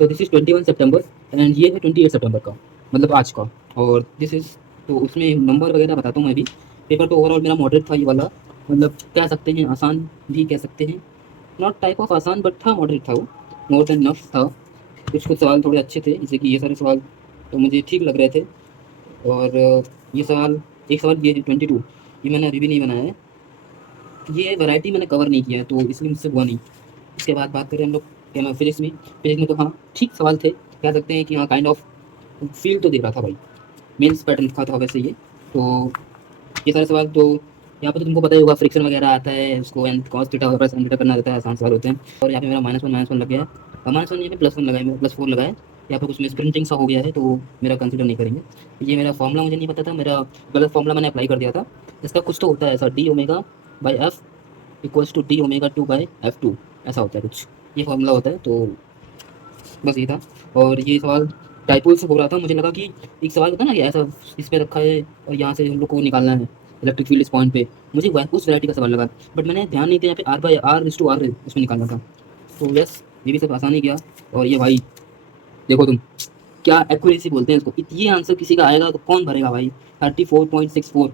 तो this is 21 September and ये है 28 सितंबर का, मतलब आज का। और दिस इज़, तो उसमें नंबर वगैरह बताता हूँ मैं भी। पेपर तो ओवरऑल मेरा मॉडरेट था ये वाला, मतलब कह सकते हैं आसान भी कह सकते हैं, नॉट टाइप ऑफ आसान बट था, मॉडरेट था वो, मोर देन इनफ था। कुछ कुछ सवाल थोड़े अच्छे थे, जैसे कि ये सारे सवाल तो मुझे ठीक लग रहे थे। और ये सवाल, एक सवाल ये 22, ये मैंने अभी भी नहीं बनाया है, ये वैरायटी मैंने कवर नहीं किया है तो इसलिए मुझसे हुआ नहीं। इसके बाद बात करें हम लोग क्या, फिजिक्स में, फिजिक्स में तो हाँ ठीक सवाल थे, कह सकते हैं कि हाँ काइंड ऑफ फील तो दे रहा था भाई, मेंस पैटर्न लिखा था वैसे ये। तो ये सारे सवाल तो यहाँ पे तो तुमको पता ही होगा, फ्रिक्शन वगैरह आता है, उसको N cos theta plus N theta करना रहता है, आसान सवाल होते हैं। और यहाँ पे मेरा -1 लग गया है, -1 यहाँ पे +1 लगा है, मेरा +4 लगा है। यहाँ पे कुछ मिसप्रिंटिंग सा हो गया है तो मेरा कंसिडर नहीं करेंगे। ये मेरा फॉर्मूला मुझे नहीं पता था, मेरा गलत फॉर्मूला मैंने अप्लाई कर दिया था। इसका कुछ तो होता है ऐसा, D omega by F equals to D omega 2 by F2, ऐसा होता है कुछ, ये फॉर्मूला होता है। तो बस ये था। और ये सवाल टाइपोल से हो रहा था, मुझे लगा कि एक सवाल होता है ना कि ऐसा इस पे रखा है और यहाँ से हम लोग को निकालना है इलेक्ट्रिक फील्ड इस पॉइंट पे, मुझे उस वैरायटी का सवाल लगा, बट मैंने ध्यान नहीं दिया यहाँ पे R by R is two R इसमें निकालना था। तो यस, ये भी सब आसानी किया। और ये भाई देखो तुम, क्या एक्यूरेसी बोलते हैं इसको, ये आंसर किसी का आएगा तो कौन भरेगा भाई, 34.64।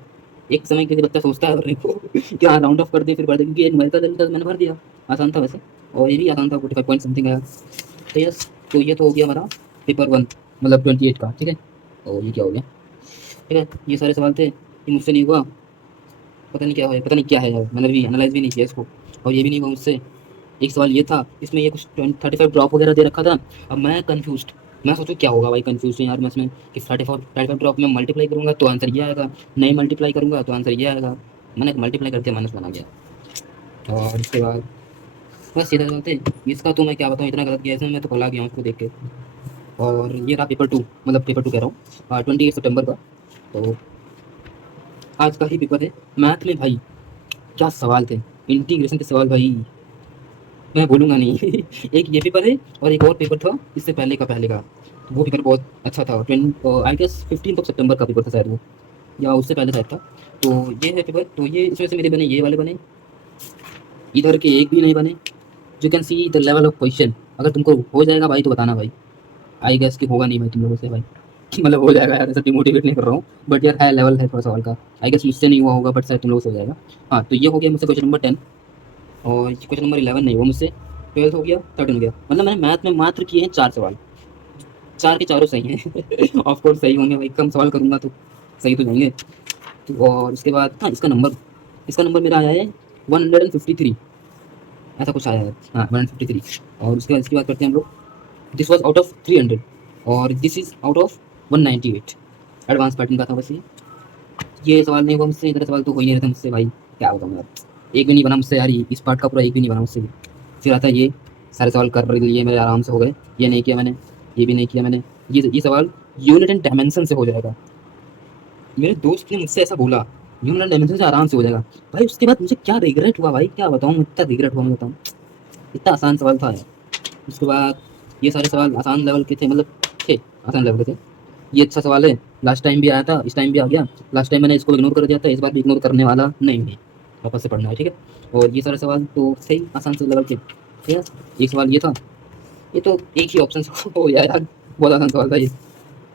एक समय किसी बच्चा सोचता है अरे को क्या राउंड ऑफ कर दे फिर भर दे, क्योंकि न्यूमेरिकल था मैंने भर दिया, आसान था वैसे। और ये भी आसान था, 45 पॉइंट समथिंग आया। तो यस, तो ये तो हो गया हमारा पेपर 1, मतलब 28 का, ठीक है। और ये क्या हो गया, ठीक है, ये सारे सवाल थे, ये मुझसे नहीं हुआ, पता नहीं क्या है, पता नहीं क्या है यार, मैंने भी एनालाइज भी नहीं किया इसको। और ये भी नहीं हुआ मुझसे। एक सवाल ये था, इसमें ये कुछ 35 ड्रॉप वगैरह दे रखा था। अब मैं कंफ्यूज, मैं सोचूं क्या होगा भाई, कंफ्यूज हूँ यार मैं इसमें कि 35 ड्रॉप में मल्टीप्लाई करूंगा तो आंसर ये आएगा, नहीं मल्टीप्लाई करूंगा तो आंसर ये आएगा। मैंने मल्टीप्लाई करके माइनस बना गया। और इसके बाद बस सीधा चलते, इसका तो मैं क्या बताऊँ, इतना गलत किया इसमें, मैं तो भुला गया हूँ उसको देख के। और ये रहा पेपर 2, मतलब पेपर 2 कह रहा हूँ, 28 सितंबर का। तो आज का ही पेपर है। मैथ में भाई क्या सवाल थे, इंटीग्रेशन के सवाल भाई, मैं बोलूँगा नहीं एक ये पेपर है और एक और पेपर था इससे पहले का, तो वो पेपर बहुत अच्छा था, आई गेस 15 सितंबर का पेपर था शायद वो, या उससे पहले शायद था। तो ये है पेपर, तो ये इसमें से मेरे बने, ये वाले बने, इधर के एक भी नहीं बने। You can see the level of question, अगर तुमको हो जाएगा भाई तो बताना भाई, आई गेस कि होगा नहीं भाई तुम लोगों से भाई मतलब हो जाएगा यार, ऐसा डिमोटिवेट नहीं कर रहा हूँ, बट यार है लेवल है थोड़ा सवाल का। आई गेस मुझसे नहीं हुआ होगा बट शायद तुम लोगों से हो जाएगा। हाँ, तो ये हो गया मुझसे क्वेश्चन नंबर 10। और क्वेश्चन नंबर 11 नहीं, वो मुझसे 12 हो गया, 13 हो गया, मतलब मैंने मैथ में मात्र किए हैं 4 सवाल, 4 के चारों सही हैं ऑफ कोर्स सही होंगे भाई, कम सवाल करूँगा तो सही तो जाएंगे। तो और उसके बाद हाँ, इसका नंबर मेरा आया है 153, ऐसा कुछ आया है, हाँ 153। और उसके बाद इसकी बात करते हैं हम लोग, दिस वॉज आउट ऑफ 300 और this is out of 198, advance pattern का था वैसे। ये सवाल नहीं हुआ मुझसे, इधर सवाल तो हो ही नहीं रहा था मुझसे भाई, क्या बताऊँ यार, एक भी नहीं बना मुझसे यार, इस पार्ट का पूरा एक भी नहीं बना मुझसे। फिर आता है ये, सारे सवाल कर लिए मेरे आराम से हो गए, ये नहीं किया मैंने, ये भी नहीं किया मैंने। ये सवाल यूनिट एंड डायमेंशन से हो जाएगा, मेरे दोस्त ने मुझसे ऐसा बोला, यूनिट एंड डायमेंशन से आराम से हो जाएगा। भाई उसके बाद मुझे क्या रिग्रेट हुआ भाई, क्या बताऊँ, इतना रिग्रेट हुआ मैं बताऊँ, इतना आसान सवाल था यार। उसके बाद ये सारे सवाल आसान लेवल के थे, मतलब थे आसान लेवल के थे। ये अच्छा सवाल है, लास्ट टाइम भी आया था, इस टाइम भी आ गया। लास्ट टाइम मैंने इसको इग्नोर कर दिया था, इस बार भी इग्नोर करने वाला नहीं है, वापस से पढ़ना है, ठीक है। और ये सारे सवाल तो सही आसान से लेवल के, ठीक है। एक सवाल ये था, ये तो एक ही ऑप्शन हो गया यार, बहुत आसान सवाल था ये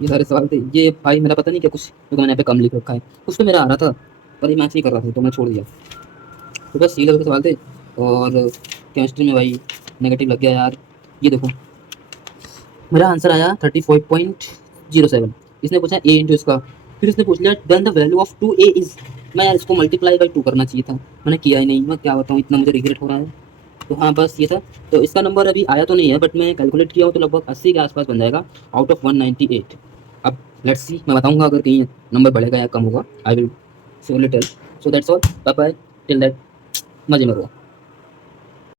सारे सवाल थे। ये भाई मेरा पता नहीं क्या, कुछ तो मैंने यहाँ पे कम लिख रखा है, कुछ तो मेरा आ रहा था पर ये मैच नहीं कर रहा था तो मैं छोड़ दिया। तो बस सी लेवल के सवाल थे। और केमिस्ट्री में भाई नेगेटिव लग गया यार, ये देखो मेरा आंसर आया 34.07। इसने पूछा ए इंटू इसका, फिर इसने पूछ लिया then the value of 2a is, मैं यार इसको मल्टीप्लाई बाई 2 करना चाहिए था, मैंने किया ही नहीं, मैं क्या बताऊँ, इतना मुझे रिग्रेट हो रहा है। तो हाँ बस ये था। तो इसका नंबर अभी आया तो नहीं है बट मैं कैलकुलेट किया हूँ तो लगभग 80 के आसपास बन जाएगा आउट ऑफ 198। अब लेट्स सी, मैं बताऊंगा अगर कहीं नंबर बढ़ेगा या कम होगा, I will surely tell. So that's all, bye bye, till that, मजे में रहो।